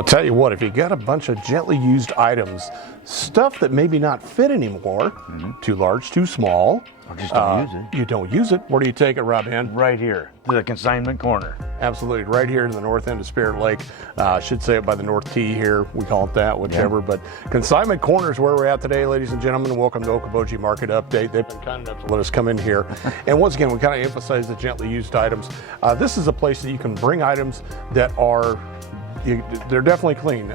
I'll tell you what, if you got a bunch of gently used items, stuff that maybe not fit anymore, too large, too small, or just don't use it. You don't use it. Where do you take it, Rob Hinn? Right here, to the Consignment Corner. Absolutely, right here in the north end of Spirit Lake. I should say it by the North Tee here. We call it that, whichever. But Consignment Corner is where we're at today, ladies and gentlemen. Welcome to Okoboji Market Update. They've been kind enough to let us come in here. And once again, we kind of emphasize the gently used items. This is a place that you can bring items that are, they're definitely clean.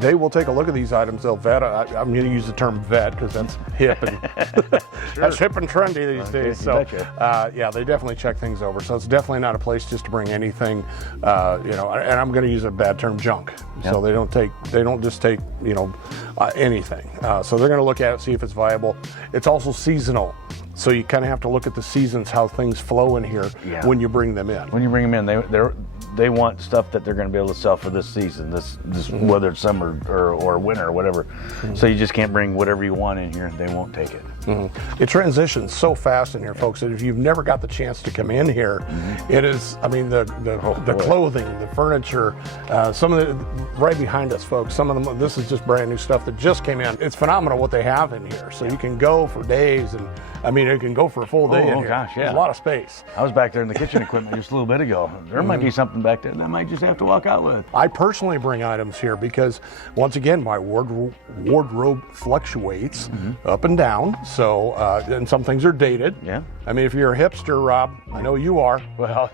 They will take a look at these items. They'll vet. I'm going to use the term vet because that's hip and that's hip and trendy these days. So, yeah, they definitely check things over. So it's definitely not a place just to bring anything, and I'm going to use a bad term, junk. Yep. So they don't just take, anything. So they're going to look at it, see if it's viable. It's also seasonal. So you kind of have to look at the seasons, how things flow in here when you bring them in. When you bring them in, they want stuff that they're going to be able to sell for this season, this whether it's summer or winter or whatever. So you just can't bring whatever you want in here. They won't take it. It transitions so fast in here, folks, that if you've never got the chance to come in here, it is, I mean, the clothing, the furniture, some of the, right behind us, folks, some of them, this is just brand new stuff that just came in. It's phenomenal what they have in here. So you can go for days, and I mean, it can go for a full day in here. Gosh, yeah. There's a lot of space. I was back there in the kitchen equipment just a little bit ago. There might be something back there that I might just have to walk out with. I personally bring items here because, once again, my wardrobe fluctuates up and down. So, and some things are dated. Yeah. I mean, if you're a hipster, Rob, I know you are. Well,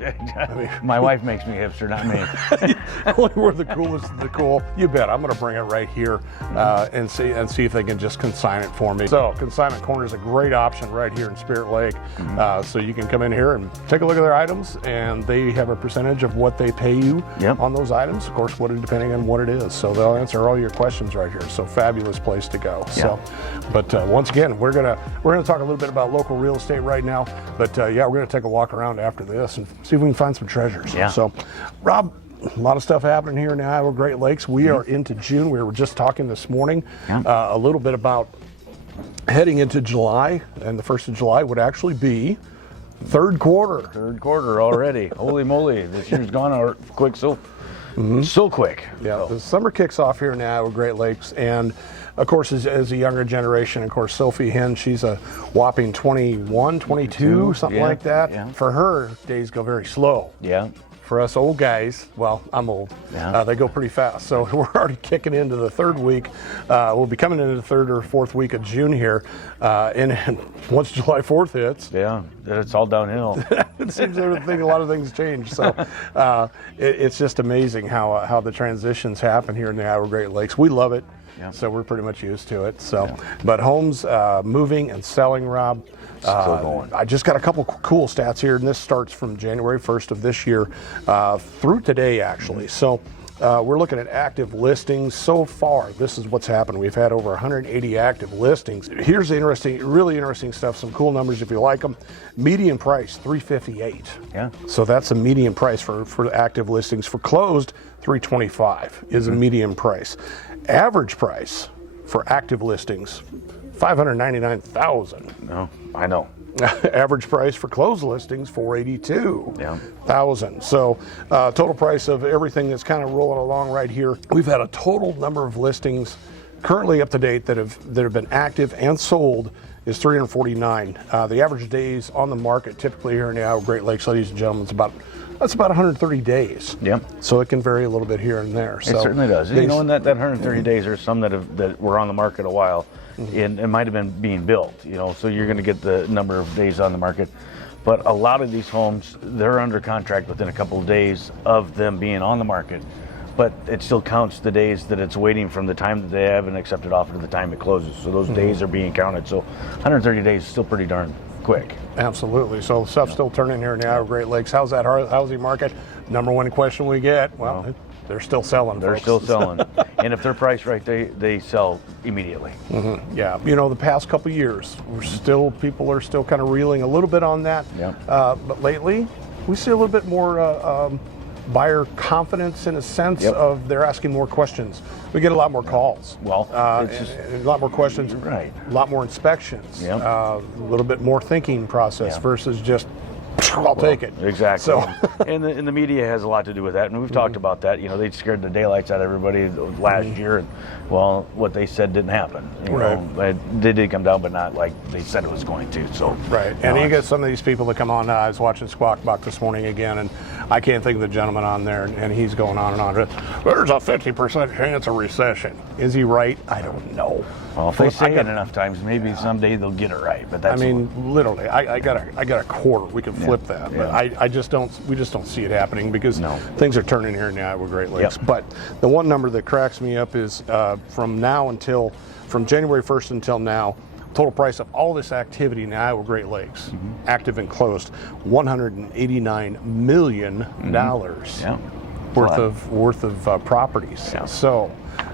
my wife makes me hipster, not me. Only we're the coolest of the cool. You bet. I'm going to bring it right here and see if they can just consign it for me. So, Consignment Corner is a great option right here in Spirit Lake. So you can come in here and take a look at their items, and they have a percentage of what they pay you on those items. Of course, depending on what it is. So they'll answer all your questions right here. So fabulous place to go. So, but once again, we're gonna talk a little bit about local real estate right now. But yeah, we're gonna take a walk around after this and see if we can find some treasures. Yeah. So, Rob, a lot of stuff happening here in the Iowa Great Lakes. We are into June. We were just talking this morning a little bit about heading into July, and the 1st of July would actually be third quarter. Third quarter already. Holy moly, this year's gone quick, so quick. Yeah, the summer kicks off here in the Iowa Great Lakes, and of course, as a younger generation, of course, Sophie Hinn, she's a whopping 21, 22, something like that. Yeah. For her, days go very slow. Yeah. For us old guys, well, I'm old, they go pretty fast. So we're already kicking into the third week. We'll be coming into the third or fourth week of June here. And once July 4th hits, it's all downhill. It seems a lot of things change. So it's just amazing how the transitions happen here in the Iowa Great Lakes. We love it. So we're pretty much used to it. So, but homes moving and selling, Rob. Still going. I just got a couple cool stats here, and this starts from January 1st of this year through today, actually. So we're looking at active listings. So far, this is what's happened. We've had over 180 active listings. Here's the really interesting stuff, some cool numbers if you like them. Median price, $358. Yeah. So that's a median price for active listings. For closed, $325 is a median price. Average price for active listings, $599,000. No, I know. Average price for closed listings, $482,000. Yeah. So total price of everything that's kind of rolling along right here. We've had a total number of listings currently up to date that have been active and sold is 349. The average days on the market typically here in the Iowa Great Lakes, ladies and gentlemen, that's about 130 days. Yep. So it can vary a little bit here and there. It certainly does. You know, in that 130 days, there's some that were on the market a while, and it might have been being built. So you're going to get the number of days on the market. But a lot of these homes, they're under contract within a couple of days of them being on the market. But it still counts the days that it's waiting from the time that they have an accepted offer to the time it closes. So those days are being counted. So 130 days is still pretty darn quick. Absolutely. So stuff's still turning here in the Iowa Great Lakes. How's that housing market? Number one question we get, well, they're still selling. They're still selling. And if they're priced right, they sell immediately. Yeah. The past couple of years, people are still kind of reeling a little bit on that. Yeah. But lately, we see a little bit more buyer confidence in a sense of they're asking more questions. We get a lot more calls. Well, a lot more questions. Right. A lot more inspections. A little bit more thinking process versus just I'll take it. Exactly. So, and the media has a lot to do with that, and we've talked about that. You know, they scared the daylights out of everybody last year, and well, what they said didn't happen. You know, they did come down, but not like they said it was going to. So right, and you get some of these people that come on. I was watching Squawk Box this morning again, and I can't think of the gentleman on there, and he's going on and on. There's a 50% chance of recession. Is he right? I don't know. Well, if they say it enough times, maybe someday they'll get it right. But that's literally, I got a quarter. We can flip that, but I just don't. We just don't see it happening because things are turning here in the Iowa Great Lakes. But the one number that cracks me up is from January 1st until now, total price of all this activity in the Iowa Great Lakes, active and closed, $189 million worth of properties. So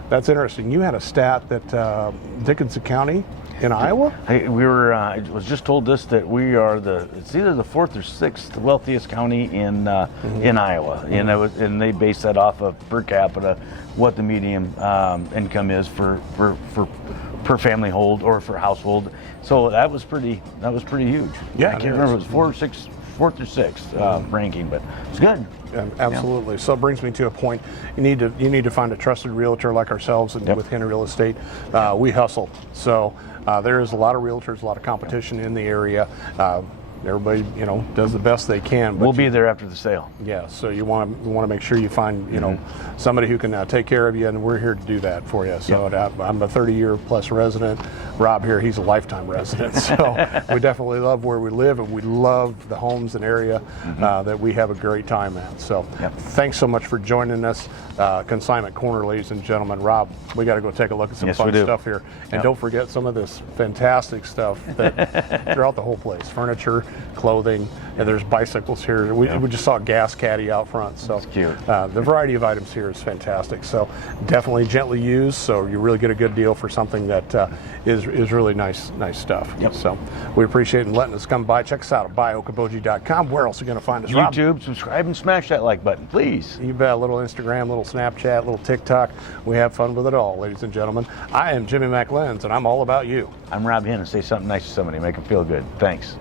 that's interesting. You had a stat that Dickinson County in Iowa? Hey, we were. I was just told this that we are it's either the 4th or 6th wealthiest county in Iowa, and they base that off of per capita, what the median income is for per family hold or for household. So that was pretty huge. Yeah, I can't remember if it was 4th or 6th ranking, but it's good. Absolutely. So it brings me to a point. You need to find a trusted realtor like ourselves, and with HINN Real Estate, we hustle. So there is a lot of realtors, a lot of competition in the area. Everybody, does the best they can. But we'll be there after the sale. Yeah. So you want to make sure you find somebody who can take care of you, and we're here to do that for you. So I'm a 30-year plus resident. Rob here, he's a lifetime resident. So we definitely love where we live, and we love the homes and area that we have a great time at. So thanks so much for joining us. Consignment Corner, ladies and gentlemen. Rob, we got to go take a look at some fun stuff here. And don't forget some of this fantastic stuff that throughout the whole place. Furniture, clothing, and there's bicycles here. We just saw a gas caddy out front. So that's cute. The variety of items here is fantastic. So definitely gently used, so you really get a good deal for something that is really nice stuff. So we appreciate and letting us come by. Check us out at buyokoboji.com. Where else are you going to find us, Rob? YouTube, subscribe, and smash that like button, please. You bet. A little Instagram, little Snapchat, little TikTok. We have fun with it all, ladies and gentlemen. I am Jimmy McLenz, and I'm all about you. I'm Rob Hinn, and say something nice to somebody, make them feel good. Thanks.